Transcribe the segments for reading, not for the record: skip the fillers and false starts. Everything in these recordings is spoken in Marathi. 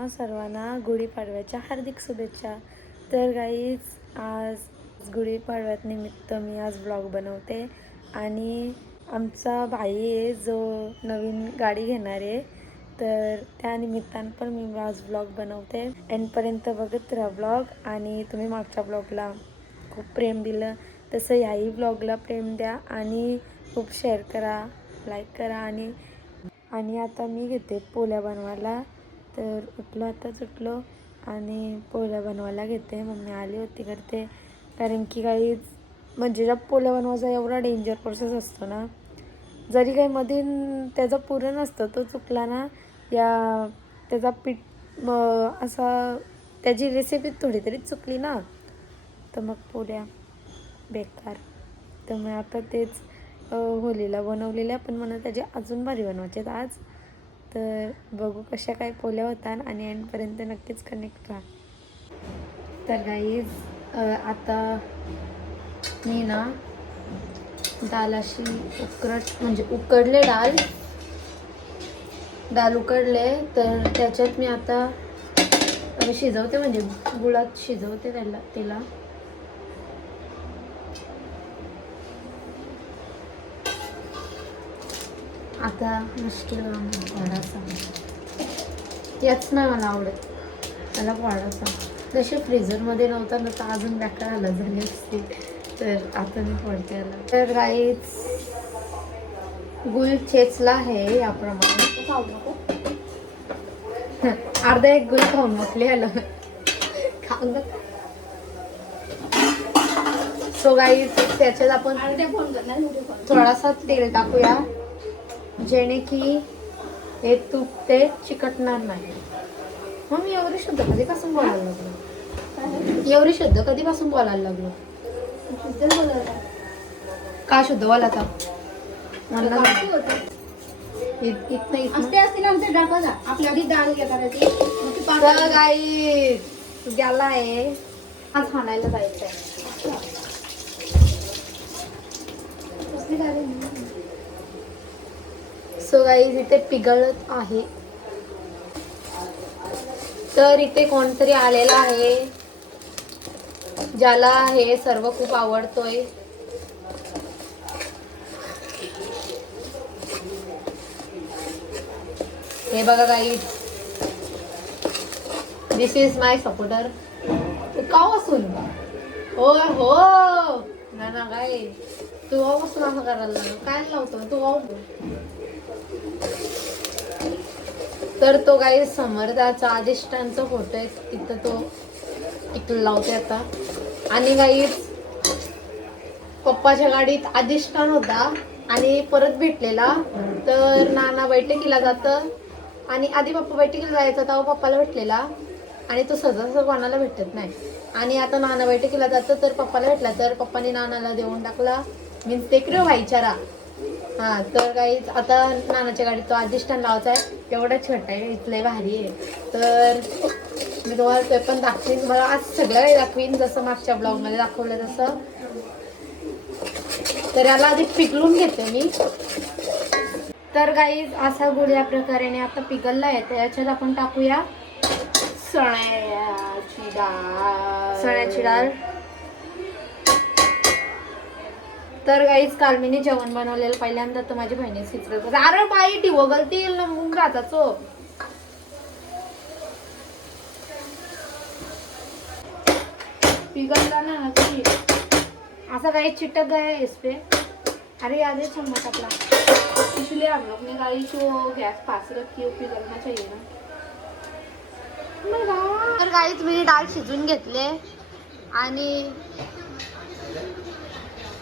तुम्हा सर्वांना गुढीपाडव्याच्या हार्दिक शुभेच्छा। तर गाईज आज गुढीपाडव्यात निमित्त मी आज ब्लॉग बनवते आणि आमचा भाई आहे जो नवीन गाडी घेणार आहे, तर त्या निमित्तानं पण मी आज ब्लॉग बनवते। एंडपर्यंत बघत राहा ब्लॉग आणि तुम्ही मागच्या ब्लॉगला खूप प्रेम दिलं तसं याही ब्लॉगला प्रेम द्या आणि खूप शेअर करा, लाईक करा। आणि आता मी घेते पोळ्या बनवायला। तर आताच उठलो आणि पोळ्या बनवायला घेते। मम्मी आली होती करते, कारण की काही म्हणजे ज्या पोळ्या बनवायचा एवढा डेंजर प्रोसेस असतो ना, जरी काही मध्ये त्याचा पुरण असतं तो चुकला ना या त्याचा पीठ असा त्याची रेसिपी थोडी तरी चुकली ना तर मग पोळ्या बेकार। तर मग आता तेच होलीला बनवलेल्या, पण मला त्याचे अजून भारी बनवायचे आज। तर बघू कशा काय पोळ्या होतात आणि एंडपर्यंत नक्कीच कनेक्ट राहा। तर गाईज आता मी ना डाळ अशी म्हणजे उकडले डाळ उकडले, तर त्याच्यात मी आता शिजवते, म्हणजे गुळात शिजवते त्याला। आता मुश्किल वाडासा याच नाही मला आवडत, त्याला वाडासा जसे फ्रीजरमध्ये नव्हता ना तर अजून बेकार आला झाली असते। तर आता मी फोडते याला। तर गाईच गुळ चेचला आहे याप्रमाणे, अर्धा एक गुळ खाऊन मोकले आलं खाऊन। सो गाईज त्याच्यात आपण थोडासा तेल टाकूया, जेणे की हे तूप ते चिकटणार नाही। मग मी एवढी शुद्ध कधीपासून बोलायला लागलो? का शुद्ध बोलायचा गेला आहे आज हाणायला जायचंय। सो गाईज इथे पिघळत आहे, तर इथे कोणतरी आलेला आहे ज्याला हे सर्व खूप आवडतोय। हे बघा guys, this is my supporter. तू का असून हो ना काय तू बसून असं करायला काय लावतो तू? तर तो काही समर्थाचा अधिष्ठानचा फोटो आहे, तिथं तो टिकला लावते आता। आणि काही पप्पाच्या गाडीत अधिष्ठान होता आणि परत भेटलेला, तर नाना बैठकीला जातं आणि आधी पप्पा बैठकीला जायचा तेव्हा पप्पाला भेटलेला आणि तो सहजासहजी कोणाला भेटत नाही। आणि आता नाना बैठकीला जातं तर पप्पाला भेटला, तर पप्पाने नानाला देऊन टाकला, मीन्स ते व्हायचारा। हां, तर काही आता नानाच्या गाडीत तो अधिष्ठान लावायचा आहे, एवढा छोटा आहे, इथलं भारी आहे। तर मी तुम्हाला ते पण दाखवीन, मला आज सगळं काही दाखवीन जसं मागच्या ब्लॉगमध्ये दाखवलं तसं। तर याला आधी पिघलून घेते मी। तर गाईज असा गुळ या प्रकारे आता पिघलला आहे, तर याच्यात आपण टाकूया चण्याची डाळ। तर गाईज काल मी जेवण बनवलेलं पहिल्यांदा, तर माझी बहिणी शिजवत अरे बाई टी वगलती मुंग राहताचो पिघलला ना असा काही चिटक गया इस पे। अरे आधे चम्मच अपना, इसलिए हम लोग ने गाड़ी को गैस पास रखी है, पिघलना चाहिए ना। तर गाईज मी डाळ शिजवून घेतले आणि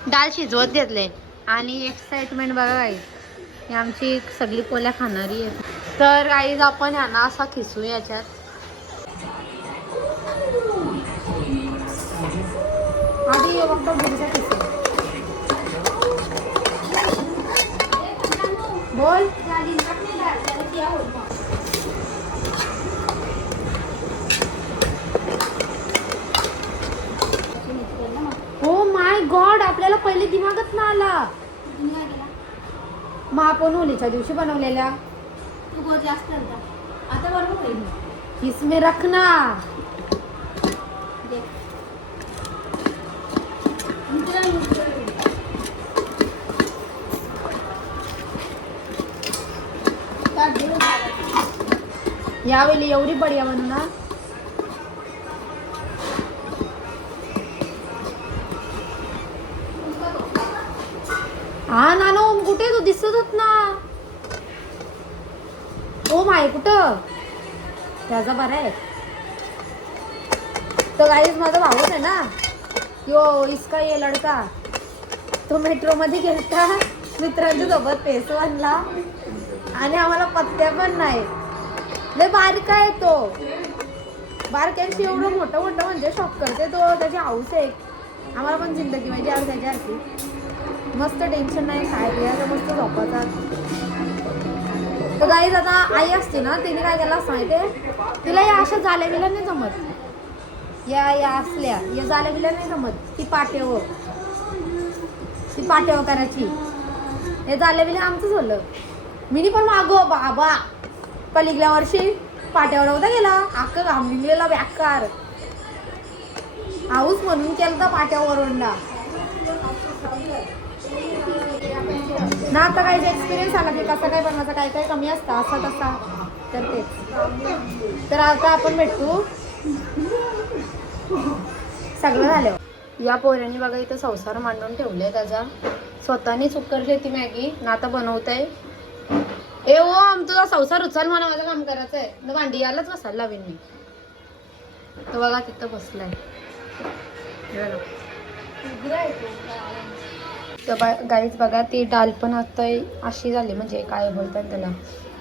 डाळ शिजवत घेतले आणि एक्साइटमेंट बघा गाईज, ही आमची सगळी पोळ्या खाणारी आहे। तर गाईज आपण ह्यांना असा खिसू याच्यात, आधी बोल हो माय गॉड, आपल्याला पहिले दिमागच ना आला। मग आपण होलीच्या दिवशी बनवलेल्या तू जास्त आता बरोबर होईल। इसमें रखना. यावेळी एवढी बढिया बनवणार. हा नानो ओम कुठे तू दिसतच ना. ओम आहे कुठं. त्याचा बरा आहे. तो गाईज माझा भाऊच आहे ना. यो इसका ये लडका तो मेट्रो मध्ये गेलता मित्रांच्या सोबत पेसवानला आणि आम्हाला पत्त्या पण नाही. लय बारीक आहे तो. बारक्यांशी एवढं मोठं मोठं म्हणजे शॉक करते तो. त्याची हाऊस आहे. आम्हाला पण जिंदगी म्हणजे आज त्याच्यासारखी मस्त टेन्शन नाही काय पियाचं मस्त झोपाचा. तर गाईज आता आई असते ना तिने काय केलं असं माहिती तिला या अशा जाल्या बिल्या नाही जमत. या असल्या या जाल्या बिल्या नाही जमत. ती पाट्यावर करायची. हे जाल्या बिल्या आमचं झालं. मी पण मागो बाबा पलीकडल्या वर्षी पाट्यावर होता गेला अख्खा घाम निघलेला बेकार. हाऊस म्हणून केलं तर पाट्यावर ओरडला ना. आता काही एक्सपिरियन्स आला की कसं काय बनवायचं काय काय कमी असतं असा तसा. तर तेच तर आता आपण भेटू सगळं झालं. या पोऱ्याने बघा इथं संसार मांडून ठेवले त्याचा. स्वतःने चुक्करली ती मॅगी ना आता बनवत आहे. ए ओम तुझा संसार उचल मला माझं काम करायचं आहे. तर भांडी यायलाच बसायला लावीन मी. तर बघा तिथं बसलाय. तर गाईच बघा ती डाल पण आता अशी झाली म्हणजे काय बोलतात त्याला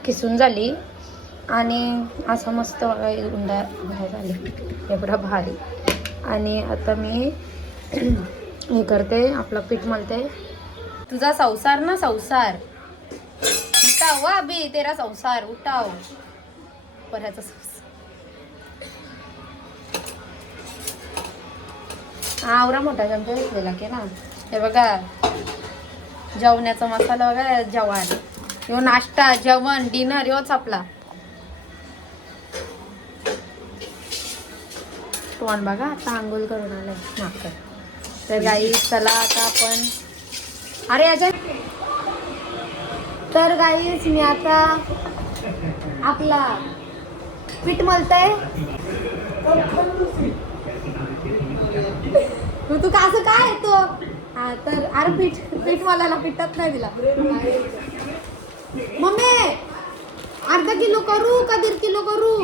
किसून झाली आणि असं मस्त बघा उंडा झाली एवढा भारी. आणि आता मी हे करते आपलं पीठ मळते. तुझा संसार ना संसार उठाव वा बी तेरा संसार उठाव. पर्याचा संसार आवरा मोठा चमचा घेतलेला की ना. हे बघा जेवणाचा मसाला बघा. जेवण यो नाश्ता जेवण डिनर योच आपला. तोंड बघा आता आंघोळ करून आलाय नाकर. तर गाई चला आता आपण अरे याच्या. तर गाईच मी आता आपला पीठ मळतय. तू का असं काय येतो. हा तर अरे पीठ मळायला पिठात नाही दिला. मम्मी अर्धा किलो करू का 1.5 किलो करू.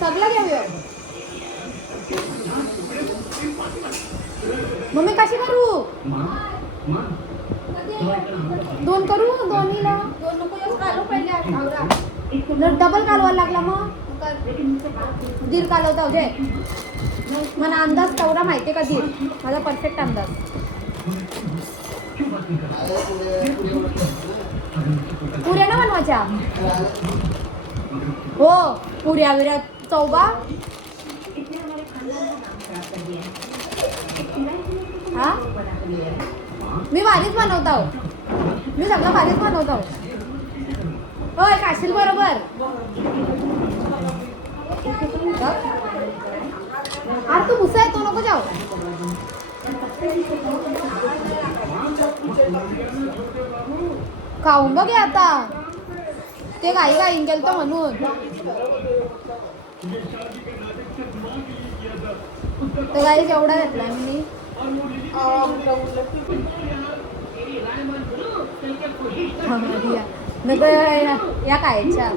सगळं घेऊया. मम्मी कशी करू. 2 करू. 2ला 2 नको कालव पहिले डबल कालवायला लागला. मग 1.5 कालवता होते. मला अंदाज तेवढा माहिती का 1.5 माझा परफेक्ट अंदाज. पुऱ्या ना बनवायच्या. हो पुऱ्या विऱ्या चौबा. हा मी भारीच बनवतो. मी सगळं भारीच बनवतो. होय खाशील बरोबर. अरे तू भुसा येतो नको जाऊ. खाऊन बघे आता. ते घाई घाईन गेलं तर म्हणून. तर गाई एवढा घेतलाय मी. या खायच्या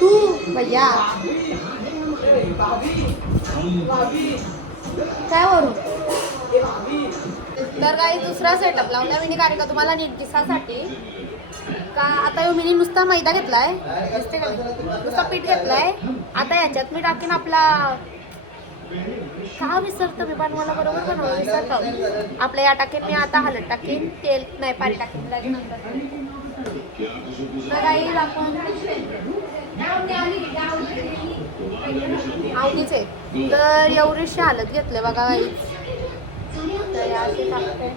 तू भैया काय वरून. तर काही दुसरा सेटअप लावला मी कारण का तुम्हाला नीट दिसासाठी. का आता मी नुसता मैदा घेतलाय नुसता पीठ घेतलाय. आता याच्यात मी टाकीन आपला का विसरतो मी पण मला बरोबर बनवलं विसरतो. आपल्या या टाकीन मी आता हळद टाकीन तेल नाही पाणी टाकीन त्याच्यानंतर. आवडीचे तर एवढीशी हळद घेतले बघा. तर असे टाकते.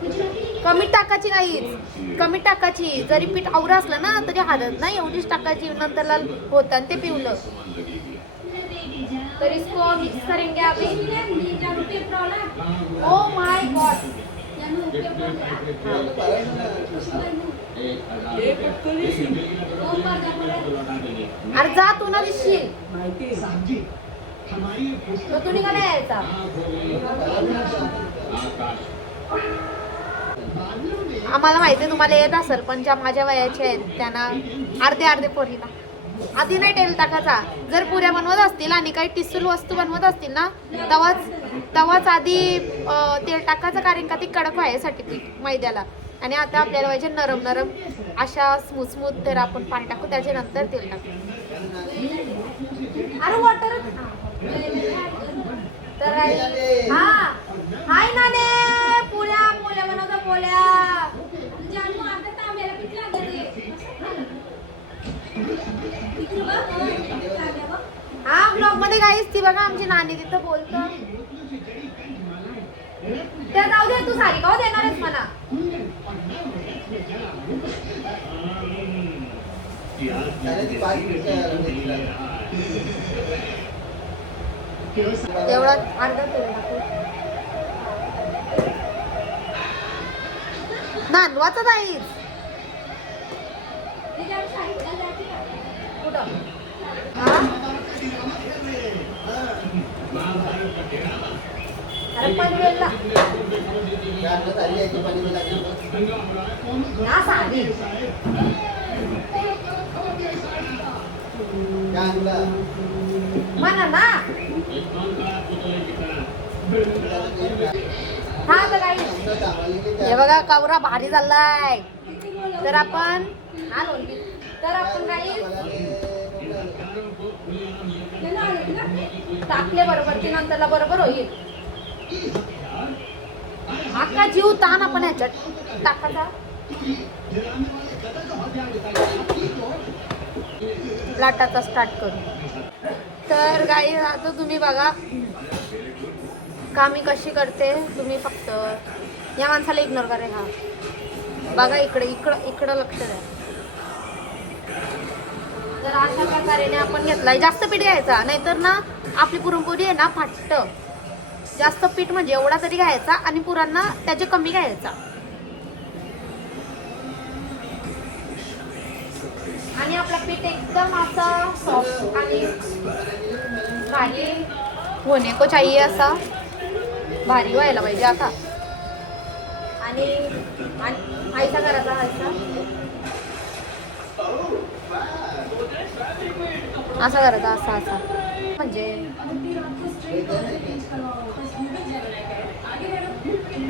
कमी टाकायची नाही, कमी टाकायची. जरी पीठ आवरं असलं ना तरी हळद नाही, एवढीच टाकायची. नंतरला होतं आणि ते पिवलं. तर इसको मिक्स करेंगे अभी. Oh my God. अरे जा तू ना दिसशील. तो तुम्ही का नाही यायचा. आम्हाला माहिती आहे तुम्हाला येत असेल, पण ज्या माझ्या वयाच्या आहेत त्यांना अर्धे अर्धे पोरीला आधी नाही तेल टाकायचा. जर पुऱ्या बनवत असतील आणि काही टिसूल वस्तू बनवत असतील ना तवाच आधी तेल टाकायचं, कारण का ती कडक व्हायसाठी पीठ मैद्याला. आणि आता आपल्याला पाहिजे नरम नरम अशा स्मूथ. तर आपण पाणी टाकू, त्याच्यानंतर तेल टाकू. अरे वॉटर. तर हा हाय नाने, पोळ्या बनवतो पोळ्या. हा ब्लॉग मध्ये काहीच ती बघा आमची नानी तिथं बोलतं. त्या जाऊ दे, तू सारी का देणार आहेस म्हणा. एवढा अर्धा नानवाचा नाही. कुठं अरे पनवेलला ना साडी म्हणा ना. हा हे बघा कवरा भारी झालाय. तर आपण काही टाकले बरोबर की नंतरला बरोबर होईल. अख्खा जीव ताण आपण ह्याच्यात टाकायचा. लाटाचा स्टार्ट करू. तर गाई आता तुम्ही बघा का मी कशी करते. तुम्ही फक्त या माणसाला इग्नोर करा. हा बघा इकडं लक्ष द्या. तर अशा प्रकारे आपण घेतलाय. जास्त पीठ घ्यायचा, नाहीतर ना आपली पुरणपोळी आहे ना फाटत. जास्त पीठ म्हणजे एवढा तरी घ्यायचा आणि पुरांना त्याचे कमी घ्यायचा. आणि आपला पीठ एकदम असा सॉफ्ट आणि भारी होणे को चाहिए, असा भारी व्हायला पाहिजे आता. आणि आयसा करायचा असा करायचा असा म्हणजे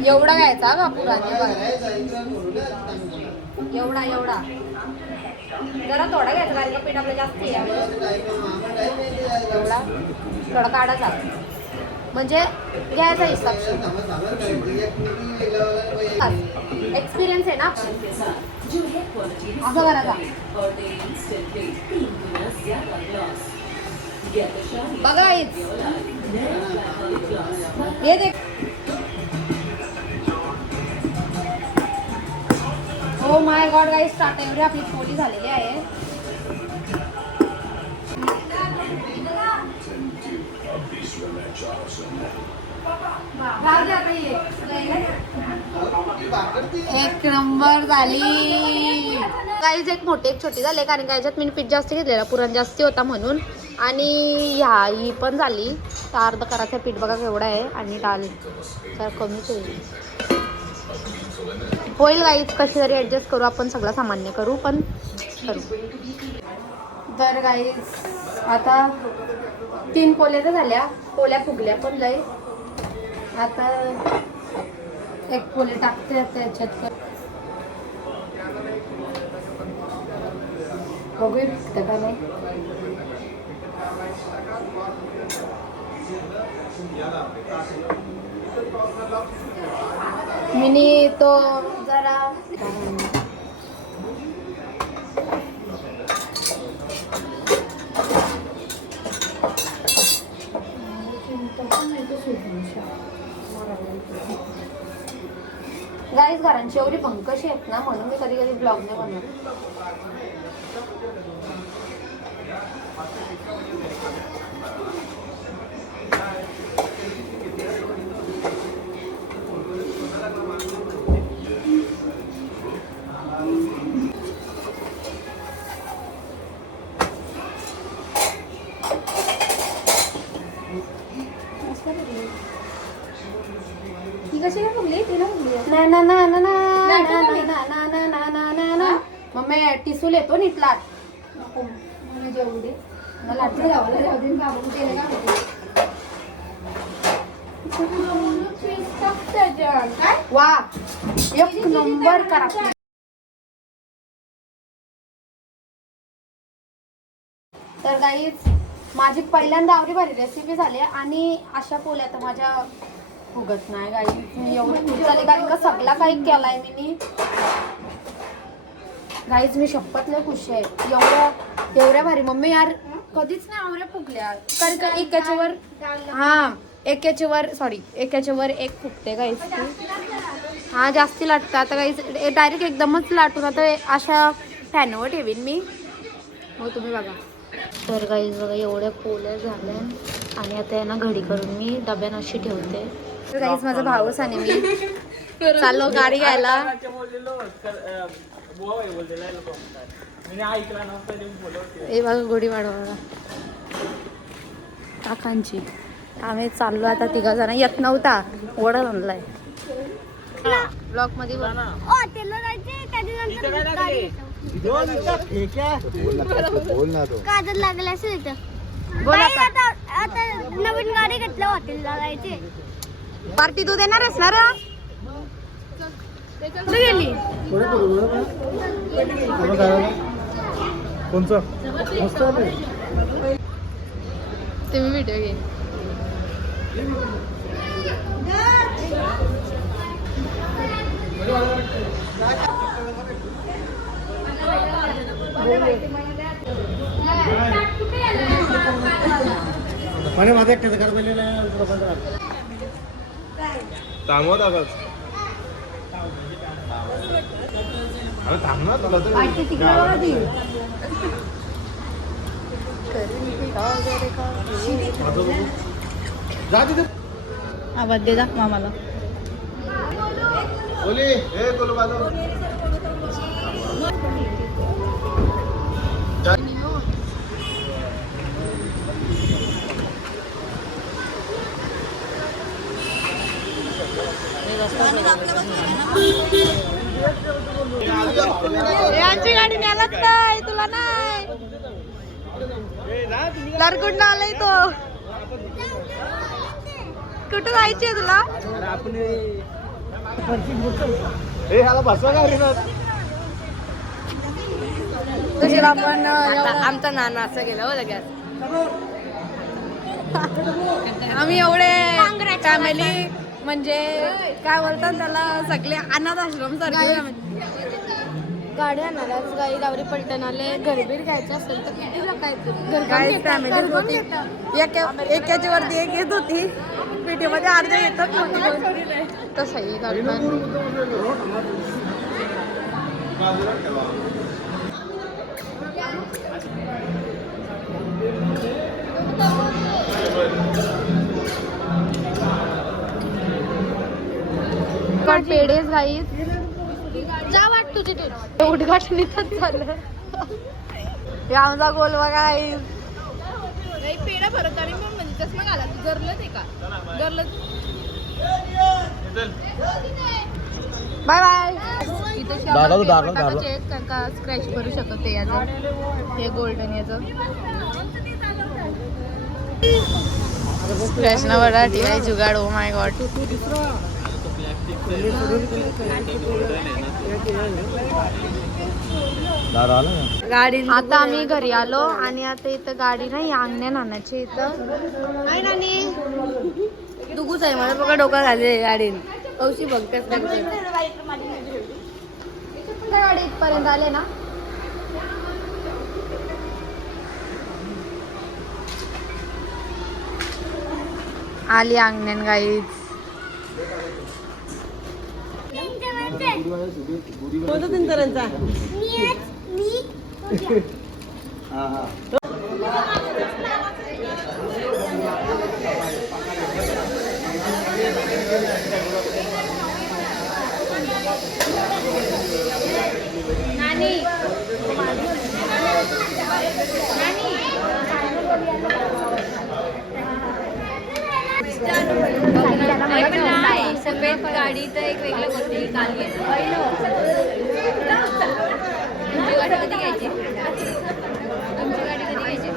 एवढा घ्यायचा का पुराने. एवढा जरा थोडा घ्यायचा, कारण का पीठ आपलं जास्त आहे. एवढा थोडा काढायचा म्हणजे घ्यायचा हिसाब. एक्सपिरियन्स आहे ना असं करायचा. बघा हे देख. Oh my God guys, start एवढी आपली पोळी झालेली आहे. एक नंबर झाली गाईज. एक मोठी एक छोटी झाली, कारण का याच्यात मी पीठ जास्त घेतलेला, पुरण जास्ती होता म्हणून. आणि ही पण झाली. तर अर्ध करायचं पीठ बघा केवढा आहे, आणि डाळ तर कमीच होईल गाईज. कशी तरी ॲडजस्ट करू आपण, सगळं सामान्य करू पण करू. तर गाईज आता 3 पोळ्या तर झाल्या. पोळ्या फुगल्या पण लय. आता एक पोळी टाकते आता याच्यात. बघूया फुगतं का नाही. मिनी तो जरा गाईज घरांची एवढी पंकशी आहेत ना, म्हणून मी कधी कधी ब्लॉग नाही बनवत. मम्मी टिसू येतो नीट लाट वा एक नंबर करा. तर गाईच माझी पहिल्यांदा आवडी भारी रेसिपी झाली आणि अशा पोळ्या तर माझ्या फुगत नाही गाई. मी एवढी खुश झाली कारण का सगळा काही केलाय मी गाईज. मी शपथ लय खुश आहे. एवढ्या भारी मम्मी यार कधीच नाही आवड्या फुगल्या कारण का एकाच्या वर एक फुगते गाईज. हा जास्ती लाटतं आता गाईज. डायरेक्ट एकदमच लाटून आता अशा फॅनवर ठेवीन मी. हो तुम्ही बघा. तर गाईज बघा एवढ्या पोळ्या झाल्या आणि आता यांना घडी करून मी डब्यान अशी ठेवते. तर गाईज माझा भाऊच आणि मी चाललो गाडी घ्यायला. हे बघा गुढी वाढवा काकांची. आम्ही चाललो आता. तिघा जण येत नव्हता ओढा आणलाय ब्लॉक मध्ये. काजल लागला असेल तर आता नवीन गाडी घेतलं हॉटेलला जायचे. पार्टी तू देणार आहेस ना रे? गेली कोणचं तुम्ही व्हिडिओ घे. माझ्या एकट्याचं घर बनलेलं थांबवत आवाज दे जा मामाला. यांची गाडी न्यालाच नाही तुला नाही. लरकुंडला आलाय तो. कुठं जायची आहे तुला? आपण आमचा नाना असं गेला हो लगेच. आम्ही एवढे फॅमिली म्हणजे काय बोलतात त्याला सगळे अनाथ आश्रम सारखे. गाडी आणायलाच गाई गावरी पलटण आले. घरबीर घ्यायचं असेल तर किती लोक फॅमिली होती. एकाची वरती एक येत होती पेटीमध्ये अर्धे येतात तसंही पेढेच गाईत जा वाट तुझी उद्घाटन इथंच झालं. हे आमचा गोल बघा पेढा भरत आणि मग म्हणजे चष्मा घाला. गरलं ते का गरलं. Bye bye. इथे का स्क्रॅच करू शकत ते याचं हे गोल्डन याचं स्क्रॅच न बडा टीवाय जुगाड. Oh my God. गाडी आता आम्ही घरी आलो आणि आता इथं गाडी नाही अंगण्या नानाची इथं दुगूच आहे. मला बघा डोका झाले गाडीन कौशी बघतेच गाडी इथपर्यंत आले ना. आली अंगण्यान गाईच. कोणता तीन सफेद गाडी तर एक वेगळं होते काल तुमची गाडी कधी घ्यायची तुमची गाडी कधी घ्यायची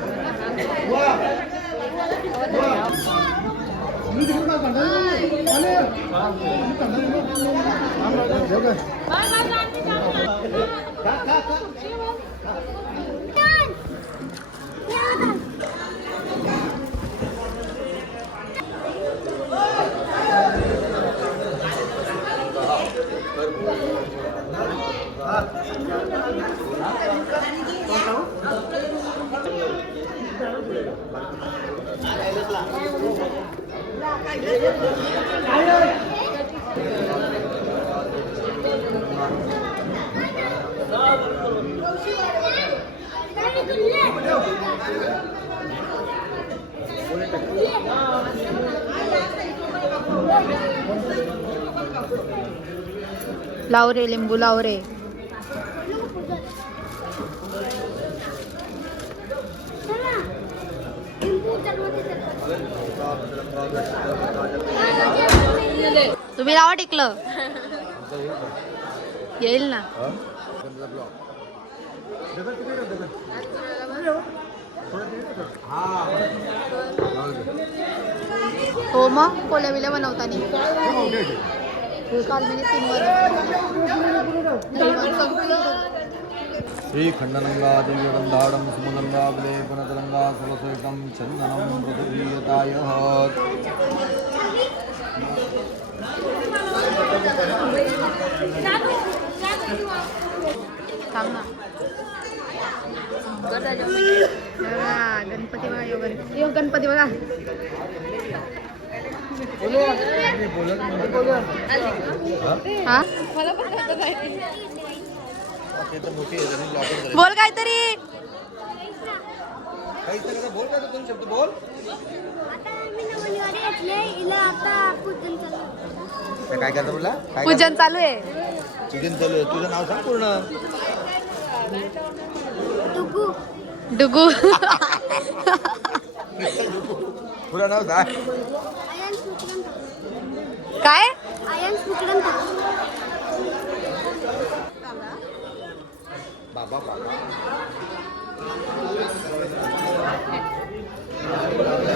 लाव रे लिंबू लाव रे तुम्ही लावा टिकलं येईल ना हो मग कोल्या बिल्या बनवताना काल मी 3 श्री खंडनंगा दिव्यगंधाडं सुमगंधाबले पुनतरंगा सरस्वतं चंदनं पृथ्वीयताय गणपती बघा यो गणपती बघा हा मला पण बोल काहीतरी बोल काय दोन शब्द बोल काय करता बोला पूजन चालू आहे पूजन चालू आहे तुझं नाव सांग पूर्ण डुगू पुरा नाव सांग काय बाबा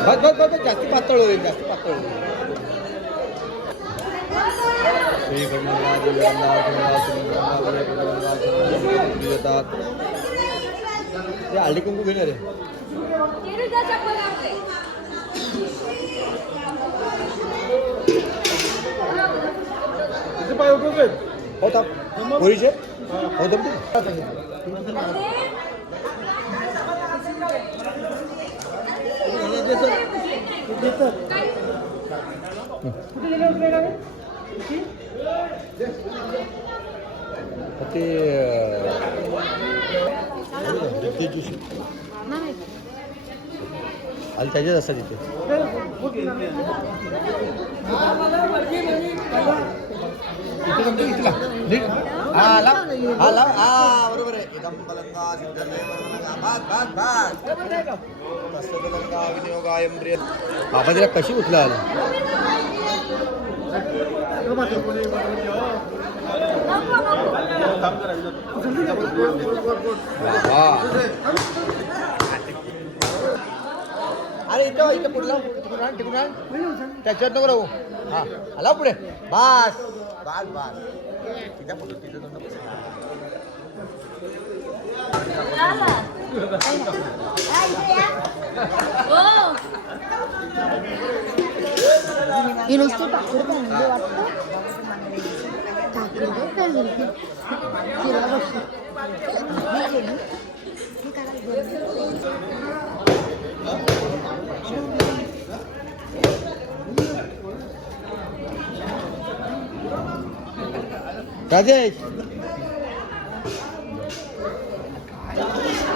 बस जास्ती पातळ होईल जास्ती पातळ होईल हल्ली कुंकू घेणार आहे पाय होता पोरीचे होतं आणि त्याच्यात असतात तिथे बरोबर आहे बाबा तिला कशी उचला आला अरे इथं इथं पुढला टिकून त्याच्यावर नको राहू हा आला पुढे बास बास बास तिथं पुढे तिथं राजेश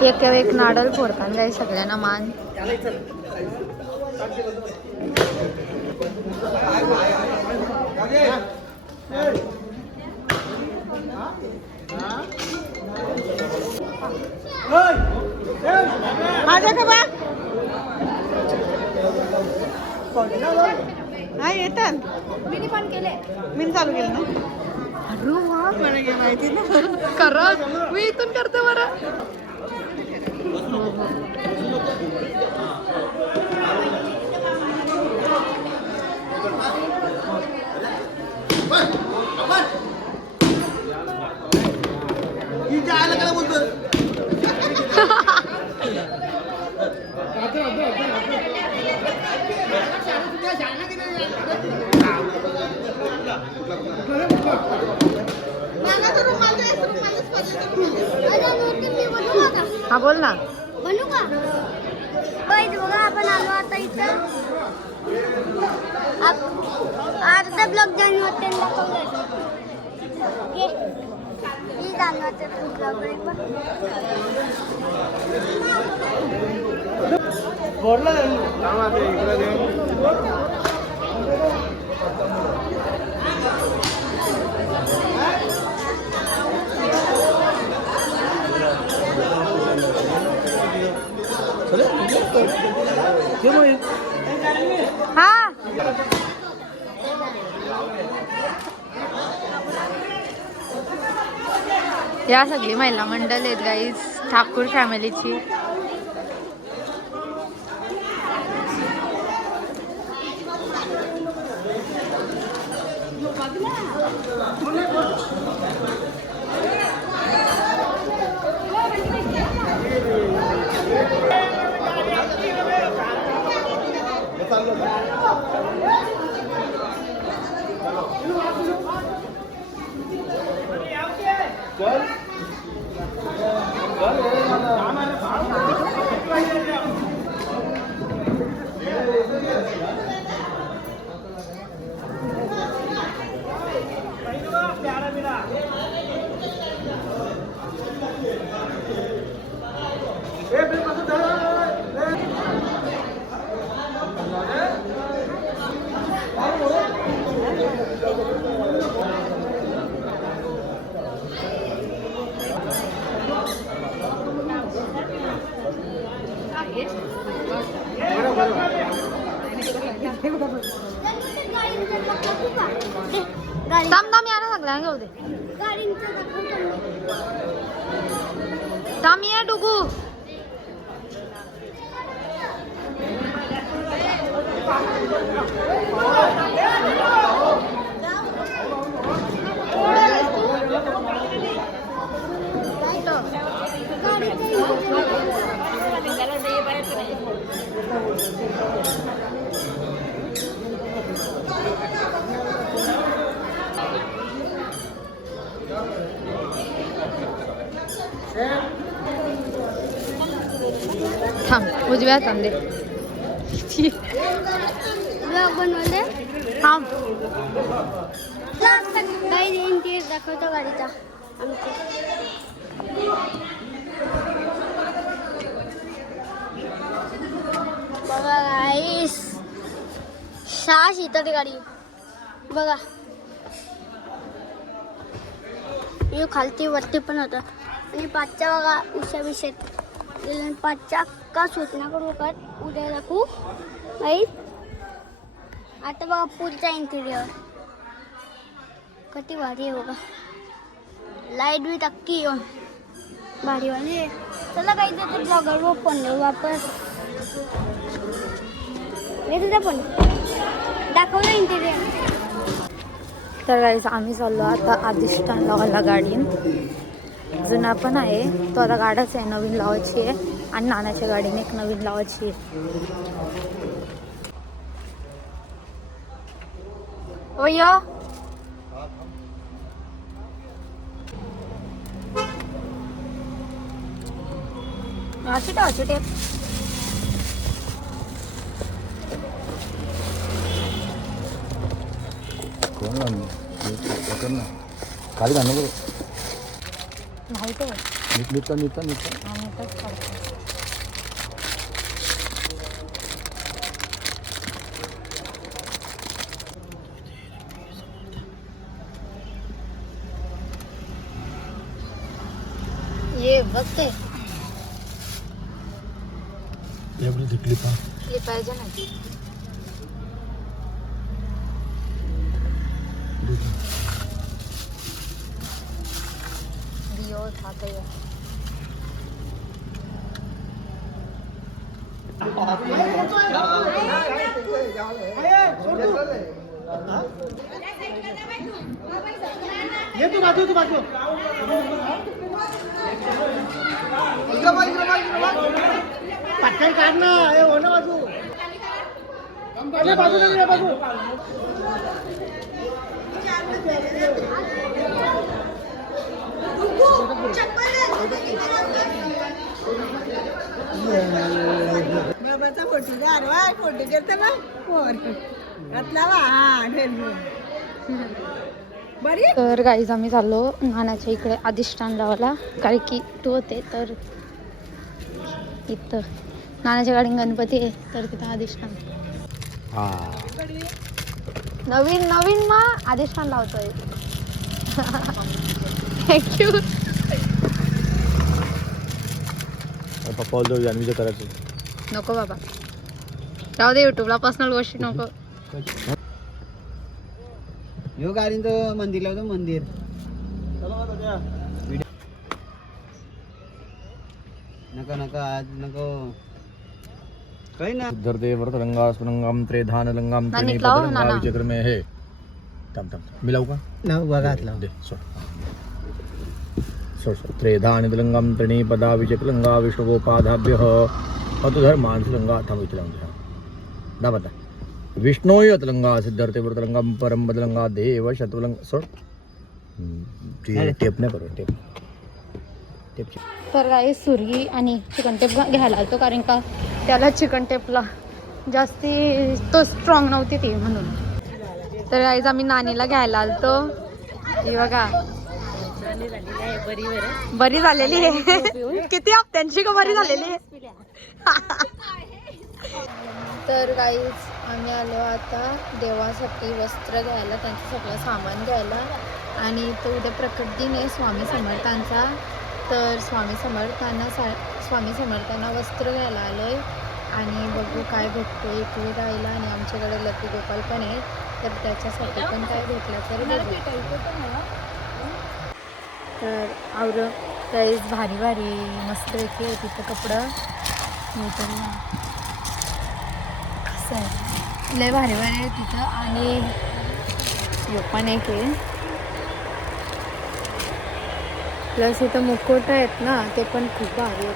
एक नाडल फोडताना जाई सगळ्यांना मान. माझ्या का बा हा येतात मी पण केले. मी चालू केलं ना. अरे वा, मला काय माहिती ना. खरंच मी इथून करते बरं. हा बोल ना. बनू का बैठ बघा आपण आलो आता इथं अर्धा ब्लॉक जाणवते ही जाणवते हा या सगळी महिला मंडळ आहेत गाईज, ठाकूर फॅमिलीची. थांब थांब या ना सगळ्यांना घेऊ दे. थांब या डुगू. थांब उजव्या हाताने दे. ब्लॉग बनवले थांब. काही इंटिरियर दाखवतो गाडीचा आमच्या. बघा गाईस 6 सीटर गाडी बघा. हे खालती वरती पण होतं आणि 5च्या बघा उशा विषयात 5च्या का सूचना करू का उद्या दाखवू गाईस. आता बघा पुढचा इंटिरियर किती भारी आहे बघा. लाईट बी टक्की येऊन भारीवाली आहे. चला काही तर ब्लॉगरवर फोन देऊ वापस. मी तुझा फोन दाखवलं इंटिरियर. तर गाईस आम्ही चाललो आता अधिष्ठान लावायला गाडी. जुना पण आहे तो आता गाडाच आहे, नवीन लावायची आहे आणि नानाच्या गाडीने एक नवीन लावायची आहे. ओ या टेप. कोण खाली घालू नको. नाही तर नीट आम्ही तर काढतो. ये बघते हे पाहिजे ना. दियो खाते पटकन काढ ना. हे हो ना बाजू. बाजू. बाबाचा फोटो गारवा फोटो करता ना घातला वा बरी. तर गाईज आम्ही चाललो नानाच्या इकडे अधिष्ठान लावायला, कारण की तू होते तर इथं नानाच्या गाडी गणपती आहे तर तिथं अधिष्ठान. नवीन मग अधिष्ठान लावतोय. थँक्यू. पप्पा जान्हवीचं करायचं. नको बाबा, राहू दे. युट्यूबला पर्सनल गोष्टी नको. यो गाडीचं मंदिर लावतो मंदिर. नका आज नको काही ना. धरते व्रतलंगा सुरंगाम त्रेधानलंगाम नानीत लाव नाना. विचक्र में हे. थांब मी लावू का? लाव बघा लाव दे सोड. त्रेधानिलंगाम त्रिणी पदा विचक्लंगा विष्णुगोपादाभ्यः अतुधर्मांसलंगा. थांब इथे लावून द्या. दाबता विष्णोयतलंगा सिद्धार्थे व्रतलंगाम परम बदलंगा देव शतुलंग. सोड. टेप नाही करू. टेप. तर गाई सुरगी आणि चिकन टेप घ्यायला आलतो, कारण का त्याला चिकन टेपला जास्ती तो स्ट्रॉंग नव्हती ती म्हणून. तर गाईज आम्ही नानीला घ्यायला आलतो. ही बघा बरी झालेली आहे. किती हप्त्यांची का बरी झालेली आहे. तर गाईज आम्ही आलो आता देवासाठी वस्त्र घ्यायला, त्यांचं सगळं सामान घ्यायला. आणि तो उद्या प्रकट दिन आहे स्वामी समर्थांचा. तर स्वामी समर्थांना वस्त्र घ्यायला आलोय आणि बघू काय भेटते इकडे राहिला. आणि आमच्याकडे लकी गोपाल पण आहे, तर त्याच्यासाठी पण काय भेटलं तर बघू. तर आवर काहीच भारी भारी मस्त वेगळी आहे तिथं कपडं. मी तर कसं आहे लय भारी भारी आहे तिथं. आणि यो पण एक आहे. प्लस इथं मुकुट आहेत ना, ते पण खूप भारी आहेत.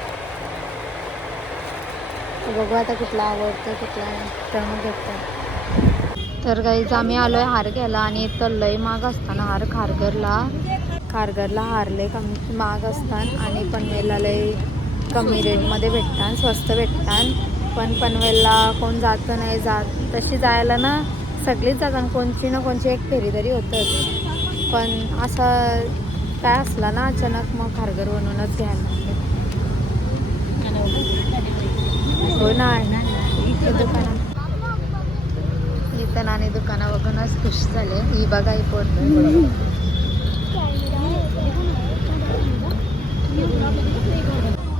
बघू आता कुठला आवडतं कुठला नाही, तर मग घेतो. तर काहीच आम्ही आलोय हार घ्यायला. आणि इथं लय महाग असताना हार खारघरला हारले कमी महाग असतात आणि पनवेलला लय कमी रेटमध्ये भेटतात, स्वस्त भेटतात. पण पनवेलला कोण जातं नाही जात, तशी जायला ना सगळीच जातात. कोणची ना कोणची एक फेरी तरी होतंच. पण असं काय असला ना अचानक मग खारघर बनवूनच घ्यायला लागते. हो ना दुकानात इथं नाणी दुकाना बघूनच खुश झाले. ही बघा ही पोट.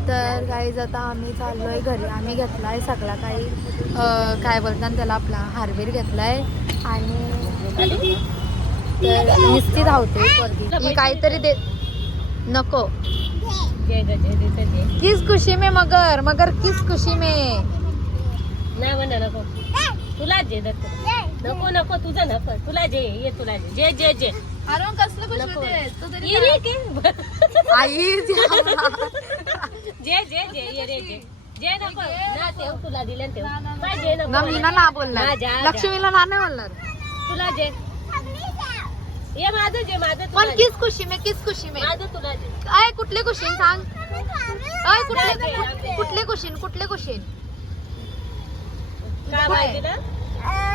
तर काही आता आम्ही चाललोय घरी. आम्ही घेतलाय सगळा काही काय बोलतात त्याला आपला हारबीर घेतलाय. आणि तर निश्चित धावते वरती काहीतरी दे. नको किस खुशी में मगर किस खुशी में. नाही म्हणा नको. तुला जे नको नको तुझं नको. तुला जे ये तुला जे जे जे अरे कसलं आई जे जे जे ये रे जे जे नको ना तेव तुला दिले तेव जे नको. मीना ना बोलणार, लक्ष्मीला ना नाही बोलणार. तुला जे ये माझं जे माझं पण किस खुशी में माझं तुला जे. काय कुठले खुशीन सांग. कुठले खुशीन काय माहिती ना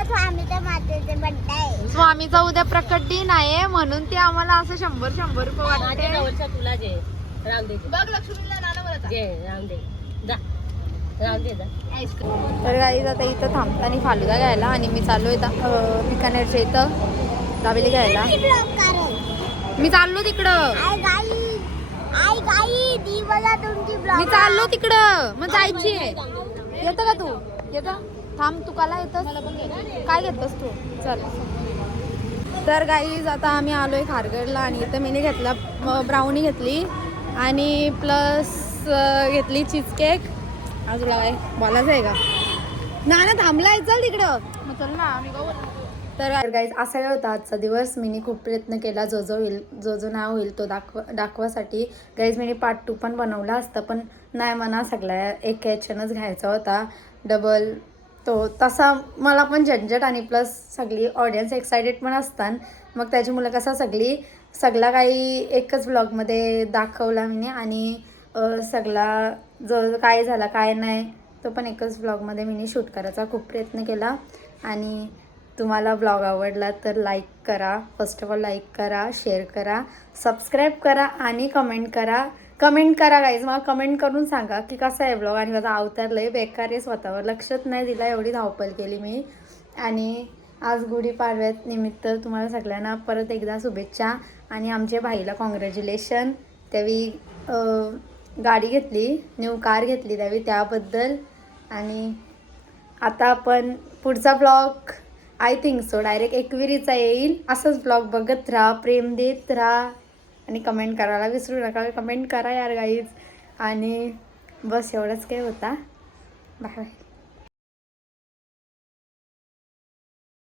स्वामीच्या मातेचे बड्डे स्वामीचा उद्या प्रकट दिन आहे म्हणून ते आम्हाला असं 100 रुपये माझ्या वाटते. जवळच्या तुला जे राम दे बघ लक्ष्मीला जे राम दे जा राम दे जा. तर गाईज आता इथं थांबताना फालुदा घ्यायला आणि मी चाललो इथं बिकानेरच्या इथं दाबेली घ्यायला. मी चाललो तिकडं, मी चाललो तिकडं, मग जायची आहे. येतं का तू? येतं थांब, तू काला येतस? काय घेतोस तू? चल. तर गाईज आता आम्ही आलोय खारघरला आणि इथं मी घेतला ब्राउनी घेतली आणि प्लस घेतली चीज केक. अजूला काय बोलायचं आहे का? ना थांबलाय, चल तिकडं. मग चल ना आम्ही तर गाईज असा वेळ होता आजचा दिवस. मीनी खूप प्रयत्न केला जो जो नाव होईल तो दाखवासाठी. गाईज मीनी पार्ट 2 पण बनवला असता पण नाही म्हणा, सगळ्या एक ह्याच्यानंच घ्यायचा होता डबल तो. तसा मला पण झंझट आणि प्लस सगळी ऑडियन्स एक्सायटेड पण असतात. मग त्याच्यामुळे कसा सगळा काही एकच ब्लॉगमध्ये दाखवला मीने आणि सगळा जो काय झाला काय नाही तो पण एकच ब्लॉगमध्ये मीने शूट करायचा खूप प्रयत्न केला. आणि तुम्हाला ब्लॉग आवडला तर लाईक करा, फर्स्ट ऑफ ऑल लाईक करा, शेअर करा, सबस्क्राईब करा आणि कमेंट करा गाईज. मला कमेंट करून सांगा की कसा आहे ब्लॉग. आणि माझा अवतार लय बेकार आहे, स्वतःवर लक्षच नाही दिला, एवढी धावपळ केली मी. आणि आज गुढीपाडव्यात निमित्त तुम्हाला सगळ्यांना परत एकदा शुभेच्छा आणि आमच्या भाईला कॉंग्रॅच्युलेशन. त्यावेळी गाडी घेतली, न्यू कार घेतली त्याबद्दल. आणि आता आपण पुढचा blog I think so direct एकविरीचा येईल. असंच ब्लॉग बघत राहा, प्रेम देत राहा आणि कमेंट करायला विसरू नका. कमेंट करा यार गाईज. आणि बस एवढंच काही होता. Bye bye.